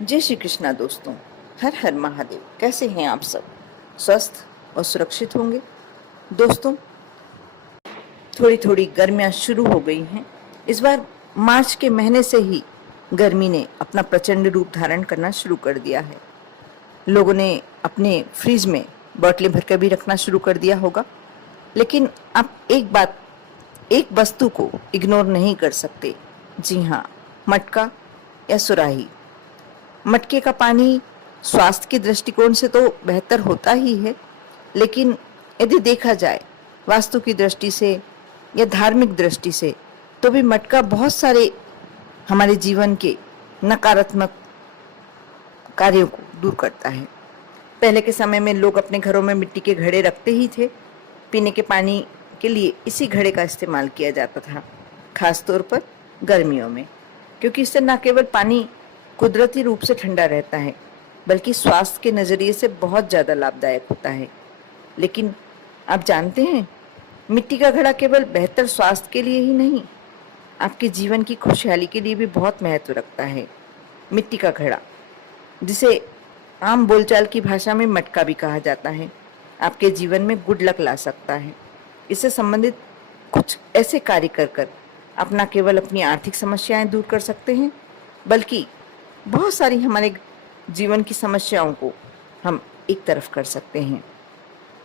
जय श्री कृष्णा दोस्तों। हर हर महादेव। कैसे हैं आप सब? स्वस्थ और सुरक्षित होंगे। दोस्तों, थोड़ी थोड़ी गर्मियां शुरू हो गई हैं। इस बार मार्च के महीने से ही गर्मी ने अपना प्रचंड रूप धारण करना शुरू कर दिया है। लोगों ने अपने फ्रिज में बोतलें भरकर भी रखना शुरू कर दिया होगा। लेकिन आप एक वस्तु को इग्नोर नहीं कर सकते। जी हाँ, मटका या सुराही। मटके का पानी स्वास्थ्य के दृष्टिकोण से तो बेहतर होता ही है, लेकिन यदि देखा जाए वास्तु की दृष्टि से या धार्मिक दृष्टि से, तो भी मटका बहुत सारे हमारे जीवन के नकारात्मक कार्यों को दूर करता है। पहले के समय में लोग अपने घरों में मिट्टी के घड़े रखते ही थे। पीने के पानी के लिए इसी घड़े का इस्तेमाल किया जाता था, खास तौर पर गर्मियों में, क्योंकि इससे न केवल पानी कुदरती रूप से ठंडा रहता है, बल्कि स्वास्थ्य के नज़रिए से बहुत ज़्यादा लाभदायक होता है। लेकिन आप जानते हैं, मिट्टी का घड़ा केवल बेहतर स्वास्थ्य के लिए ही नहीं, आपके जीवन की खुशहाली के लिए भी बहुत महत्व रखता है। मिट्टी का घड़ा, जिसे आम बोलचाल की भाषा में मटका भी कहा जाता है, आपके जीवन में गुड लक ला सकता है। इससे संबंधित कुछ ऐसे कार्य कर आप न केवल अपनी आर्थिक समस्याएं दूर कर सकते हैं, बल्कि बहुत सारी हमारे जीवन की समस्याओं को हम एक तरफ कर सकते हैं।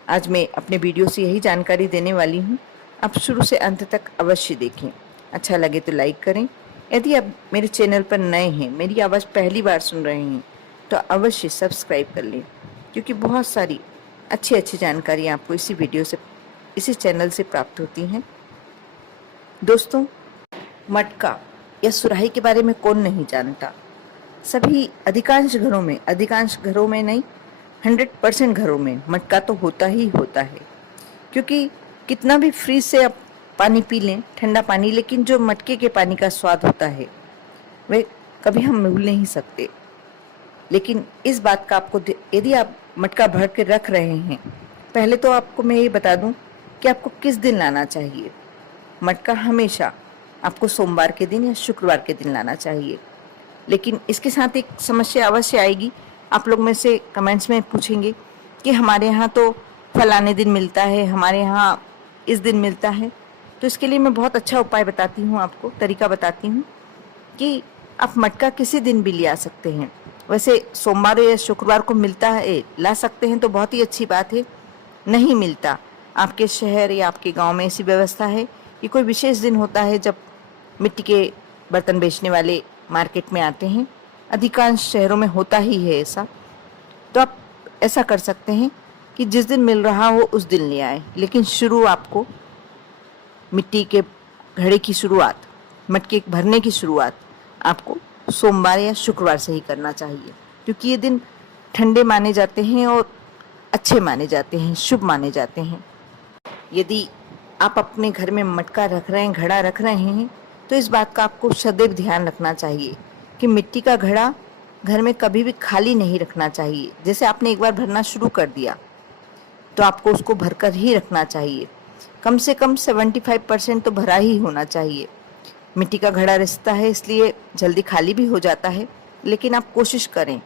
आज मैं अपने वीडियो से यही जानकारी देने वाली हूँ। आप शुरू से अंत तक अवश्य देखें। अच्छा लगे तो लाइक करें। यदि आप मेरे चैनल पर नए हैं, मेरी आवाज़ पहली बार सुन रहे हैं, तो अवश्य सब्सक्राइब कर लें, क्योंकि बहुत सारी अच्छी जानकारी आपको इसी चैनल से प्राप्त होती हैं। दोस्तों, मटका या सुराही के बारे में कौन नहीं जानता। अधिकांश घरों में नहीं, 100% घरों में मटका तो होता ही होता है। क्योंकि कितना भी फ्रिज से आप पानी पी लें, ठंडा पानी, लेकिन जो मटके के पानी का स्वाद होता है वह कभी हम भूल नहीं सकते। लेकिन इस बात का यदि आप मटका भर के रख रहे हैं, पहले तो आपको मैं ये बता दूं कि आपको किस दिन लाना चाहिए। मटका हमेशा आपको सोमवार के दिन या शुक्रवार के दिन लाना चाहिए। लेकिन इसके साथ एक समस्या अवश्य आएगी। आप लोग में से कमेंट्स में पूछेंगे कि हमारे यहाँ तो फलाने दिन मिलता है, हमारे यहाँ इस दिन मिलता है। तो इसके लिए मैं बहुत अच्छा उपाय बताती हूँ, आपको तरीका बताती हूँ कि आप मटका किसी दिन भी ले आ सकते हैं। वैसे सोमवार या शुक्रवार को मिलता है, ला सकते हैं तो बहुत ही अच्छी बात है। नहीं मिलता, आपके शहर या आपके गांव में ऐसी व्यवस्था है कि कोई विशेष दिन होता है जब मिट्टी के बर्तन बेचने वाले मार्केट में आते हैं। अधिकांश शहरों में होता ही है ऐसा। तो आप ऐसा कर सकते हैं कि जिस दिन मिल रहा हो उस दिन ले आए, लेकिन शुरू आपको मिट्टी के घड़े की शुरुआत, मटके भरने की शुरुआत आपको सोमवार या शुक्रवार से ही करना चाहिए, क्योंकि ये दिन ठंडे माने जाते हैं और अच्छे माने जाते हैं, शुभ माने जाते हैं। यदि आप अपने घर में मटका रख रहे हैं, घड़ा रख रहे हैं, तो इस बात का आपको सदैव ध्यान रखना चाहिए कि मिट्टी का घड़ा घर में कभी भी खाली नहीं रखना चाहिए। जैसे आपने एक बार भरना शुरू कर दिया तो आपको उसको भरकर ही रखना चाहिए। कम से कम 75% तो भरा ही होना चाहिए। मिट्टी का घड़ा रिसता है, इसलिए जल्दी खाली भी हो जाता है, लेकिन आप कोशिश करें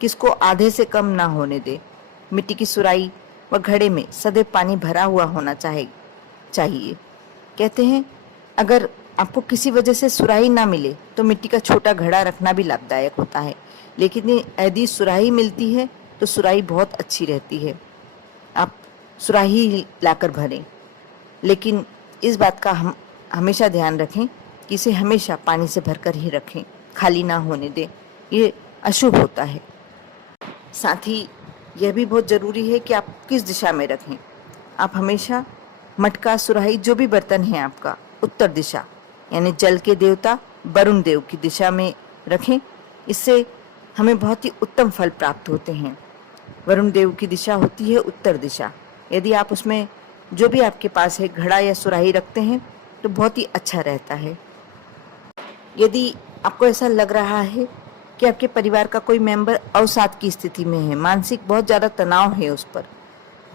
कि इसको आधे से कम ना होने दें। मिट्टी की सुराही व घड़े में सदैव पानी भरा हुआ होना चाहिए। कहते हैं, अगर आपको किसी वजह से सुराही ना मिले तो मिट्टी का छोटा घड़ा रखना भी लाभदायक होता है, लेकिन यदि सुराही मिलती है तो सुराही बहुत अच्छी रहती है। आप सुराही लाकर भरें, लेकिन इस बात का हम हमेशा ध्यान रखें कि इसे हमेशा पानी से भरकर ही रखें, खाली ना होने दें, ये अशुभ होता है। साथ ही यह भी बहुत ज़रूरी है कि आप किस दिशा में रखें। आप हमेशा मटका, सुराही, जो भी बर्तन है आपका, उत्तर दिशा यानी जल के देवता वरुण देव की दिशा में रखें। इससे हमें बहुत ही उत्तम फल प्राप्त होते हैं। वरुण देव की दिशा होती है उत्तर दिशा। यदि आप उसमें जो भी आपके पास है घड़ा या सुराही रखते हैं तो बहुत ही अच्छा रहता है। यदि आपको ऐसा लग रहा है कि आपके परिवार का कोई मेंबर अवसाद की स्थिति में है, मानसिक बहुत ज़्यादा तनाव है उस पर,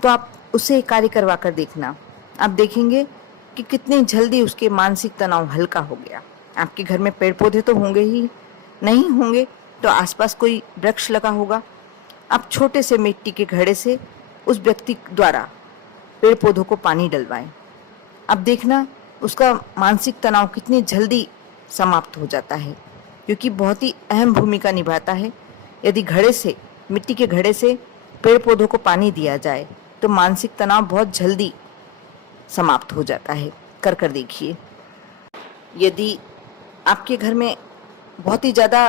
तो आप उसे कार्य करवा कर देखना। आप देखेंगे कि कितनी जल्दी उसके मानसिक तनाव हल्का हो गया। आपके घर में पेड़ पौधे तो होंगे ही, नहीं होंगे तो आसपास कोई वृक्ष लगा होगा। आप छोटे से मिट्टी के घड़े से उस व्यक्ति द्वारा पेड़ पौधों को पानी डलवाएं। अब देखना उसका मानसिक तनाव कितनी जल्दी समाप्त हो जाता है, क्योंकि बहुत ही अहम भूमिका निभाता है। यदि घड़े से, मिट्टी के घड़े से पेड़ पौधों को पानी दिया जाए तो मानसिक तनाव बहुत जल्दी समाप्त हो जाता है। कर देखिए। यदि आपके घर में बहुत ही ज़्यादा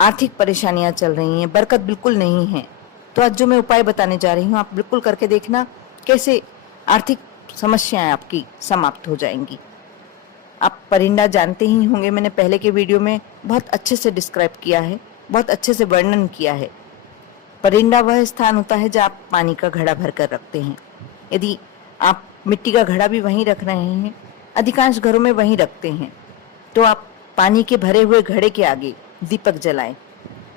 आर्थिक परेशानियां चल रही हैं, बरकत बिल्कुल नहीं है, तो आज जो मैं उपाय बताने जा रही हूँ आप बिल्कुल करके देखना, कैसे आर्थिक समस्याएं आपकी समाप्त हो जाएंगी। आप परिंदा जानते ही होंगे, मैंने पहले के वीडियो में बहुत अच्छे से डिस्क्राइब किया है, बहुत अच्छे से वर्णन किया है। परिंदा वह स्थान होता है जहाँ आप पानी का घड़ा भर कर रखते हैं। यदि आप मिट्टी का घड़ा भी वहीं रख रहे हैं, अधिकांश घरों में वहीं रखते हैं, तो आप पानी के भरे हुए घड़े के आगे दीपक जलाएं।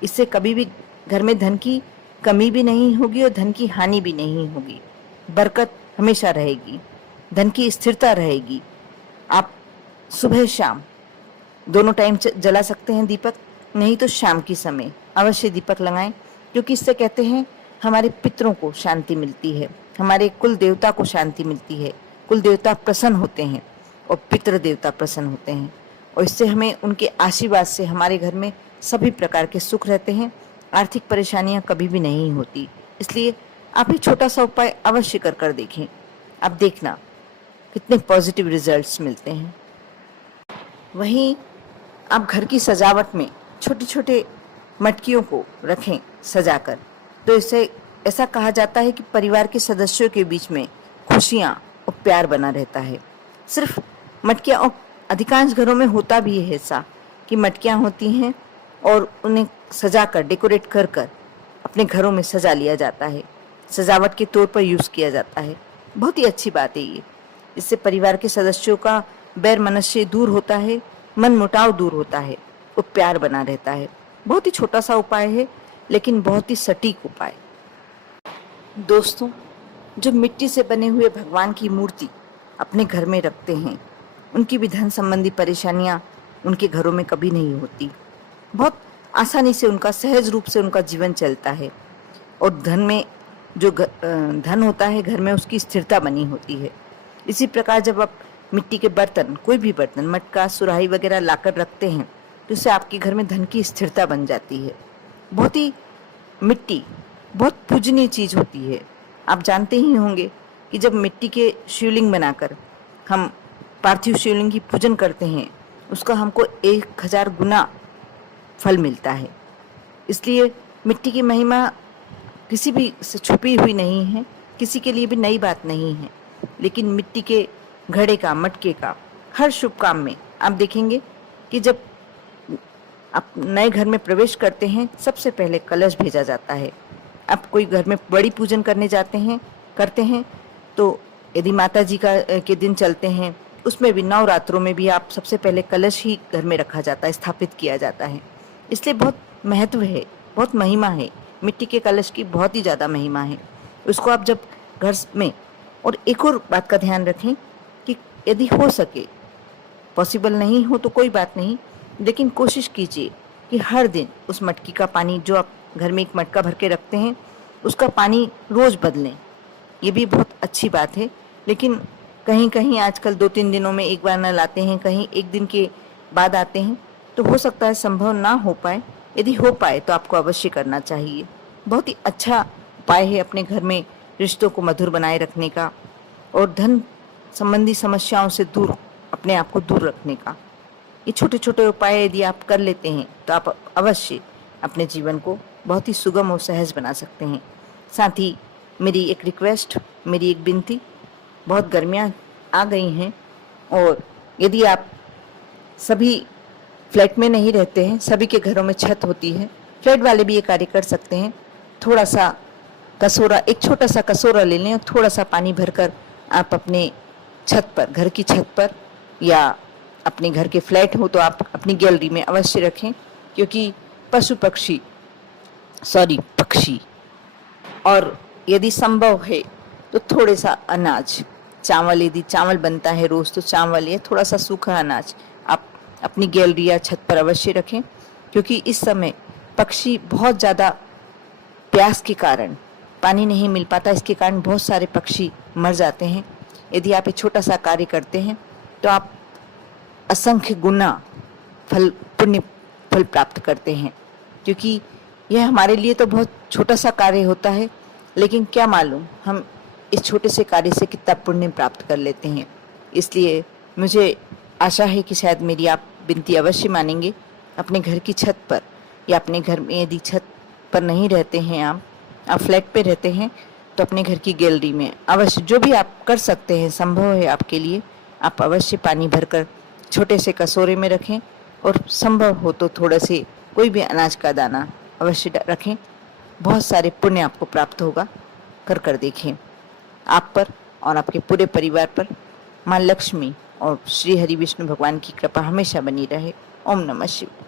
इससे कभी भी घर में धन की कमी भी नहीं होगी और धन की हानि भी नहीं होगी। बरकत हमेशा रहेगी, धन की स्थिरता रहेगी। आप सुबह शाम दोनों टाइम जला सकते हैं दीपक, नहीं तो शाम के समय अवश्य दीपक लगाएं, क्योंकि इससे कहते हैं हमारे पितरों को शांति मिलती है, हमारे कुल देवता को शांति मिलती है। कुल देवता प्रसन्न होते हैं और पितृ देवता प्रसन्न होते हैं, और इससे हमें उनके आशीर्वाद से हमारे घर में सभी प्रकार के सुख रहते हैं, आर्थिक परेशानियां कभी भी नहीं होती। इसलिए आप ये छोटा सा उपाय अवश्य कर देखें। आप देखना कितने पॉजिटिव रिजल्ट्स मिलते हैं। वहीं आप घर की सजावट में छोटे छोटे मटकियों को रखें सजाकर, तो इससे ऐसा कहा जाता है कि परिवार के सदस्यों के बीच में खुशियां और प्यार बना रहता है। सिर्फ मटकियां, और अधिकांश घरों में होता भी है ऐसा कि मटकियां होती हैं और उन्हें सजाकर, डेकोरेट कर कर अपने घरों में सजा लिया जाता है, सजावट के तौर पर यूज़ किया जाता है। बहुत ही अच्छी बात है ये। इससे परिवार के सदस्यों का बैर मनस्य दूर होता है, मन मुटाव दूर होता है, वो प्यार बना रहता है। बहुत ही छोटा सा उपाय है, लेकिन बहुत ही सटीक उपाय। दोस्तों, जो मिट्टी से बने हुए भगवान की मूर्ति अपने घर में रखते हैं, उनकी भी धन संबंधी परेशानियां उनके घरों में कभी नहीं होती। बहुत आसानी से उनका, सहज रूप से उनका जीवन चलता है, और धन में जो धन होता है घर में, उसकी स्थिरता बनी होती है। इसी प्रकार जब आप मिट्टी के बर्तन, कोई भी बर्तन, मटका, सुराही वगैरह लाकर रखते हैं, तो इससे आपके घर में धन की स्थिरता बन जाती है। बहुत ही मिट्टी बहुत पूजनीय चीज़ होती है। आप जानते ही होंगे कि जब मिट्टी के शिवलिंग बनाकर हम पार्थिव शिवलिंग की पूजन करते हैं, उसका हमको 1000 गुना फल मिलता है। इसलिए मिट्टी की महिमा किसी भी से छुपी हुई नहीं है, किसी के लिए भी नई बात नहीं है। लेकिन मिट्टी के घड़े का, मटके का हर शुभ काम में आप देखेंगे कि जब आप नए घर में प्रवेश करते हैं, सबसे पहले कलश भेजा जाता है। आप कोई घर में बड़ी पूजन करने करते हैं, तो यदि माता जी के दिन चलते हैं, उसमें भी नवरात्रों में भी आप सबसे पहले कलश ही घर में रखा जाता है, स्थापित किया जाता है। इसलिए बहुत महत्व है, बहुत महिमा है। मिट्टी के कलश की बहुत ही ज़्यादा महिमा है। उसको आप जब घर में, और एक और बात का ध्यान रखें कि यदि हो सके, पॉसिबल नहीं हो तो कोई बात नहीं, लेकिन कोशिश कीजिए कि हर दिन उस मटकी का पानी, जो आप घर में एक मटका भर के रखते हैं, उसका पानी रोज़ बदलें। ये भी बहुत अच्छी बात है। लेकिन कहीं कहीं आजकल 2-3 दिनों में एक बार न लाते हैं, कहीं एक दिन के बाद आते हैं, तो हो सकता है संभव ना हो पाए। यदि हो पाए तो आपको अवश्य करना चाहिए। बहुत ही अच्छा उपाय है अपने घर में रिश्तों को मधुर बनाए रखने का, और धन संबंधी समस्याओं से दूर, अपने आप को दूर रखने का। ये छोटे छोटे उपाय यदि आप कर लेते हैं तो आप अवश्य अपने जीवन को बहुत ही सुगम और सहज बना सकते हैं। साथ ही मेरी एक रिक्वेस्ट, मेरी एक विनती, बहुत गर्मियाँ आ गई हैं, और यदि आप सभी फ्लैट में नहीं रहते हैं, सभी के घरों में छत होती है, फ्लैट वाले भी ये कार्य कर सकते हैं। थोड़ा सा कसूरा, एक छोटा सा कसूरा ले लें और थोड़ा सा पानी भरकर आप अपने छत पर, घर की छत पर, या अपने घर के फ्लैट हो तो आप अपनी गैलरी में अवश्य रखें, क्योंकि पक्षी, और यदि संभव है तो थोड़े सा अनाज, चावल, यदि चावल बनता है रोज़ तो चावल या थोड़ा सा सूखा अनाज आप अपनी गैलरी या छत पर अवश्य रखें, क्योंकि इस समय पक्षी बहुत ज़्यादा प्यास के कारण, पानी नहीं मिल पाता, इसके कारण बहुत सारे पक्षी मर जाते हैं। यदि आप एक छोटा सा कार्य करते हैं तो आप असंख्य गुना पुण्य फल प्राप्त करते हैं, क्योंकि यह हमारे लिए तो बहुत छोटा सा कार्य होता है, लेकिन क्या मालूम हम इस छोटे से कार्य से कितना पुण्य प्राप्त कर लेते हैं। इसलिए मुझे आशा है कि शायद मेरी आप विनती अवश्य मानेंगे। अपने घर की छत पर या अपने घर में, यदि छत पर नहीं रहते हैं आप फ्लैट पे रहते हैं, तो अपने घर की गैलरी में अवश्य जो भी आप कर सकते हैं, संभव है आपके लिए, आप अवश्य पानी भरकर छोटे से कटोरे में रखें और संभव हो तो थोड़ा से कोई भी अनाज का दाना अवश्य रखें। बहुत सारे पुण्य आपको प्राप्त होगा। कर देखें। आप पर और आपके पूरे परिवार पर माँ लक्ष्मी और श्री हरि विष्णु भगवान की कृपा हमेशा बनी रहे। ओम नमः शिवाय।